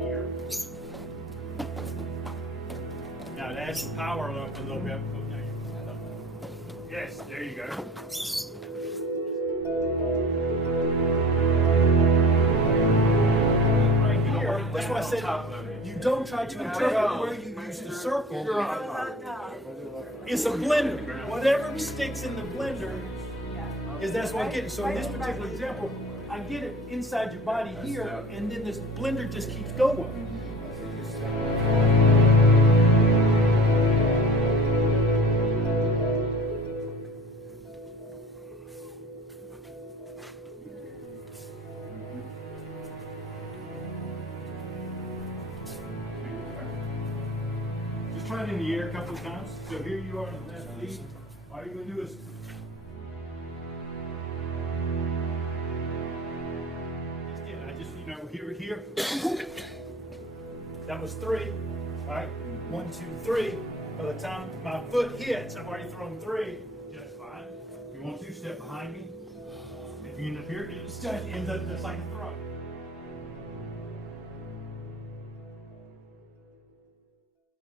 here. Now to add some power up a little bit. Yes, there you go. Right here, that's why I said you don't try to interpret where you use the circle. It's a blender. Whatever sticks in the blender that's what I'm getting. So in this particular example, I get it inside your body here, and then this blender just keeps going. Just try it in the air a couple of times. So here you are on the left lead. All you're going to do is here. That was 3, right? 1, 2, 3. By the time my foot hits, I've already thrown 3. Just fine. If you want to, step behind me. If you end up here, it ends up just like a throw.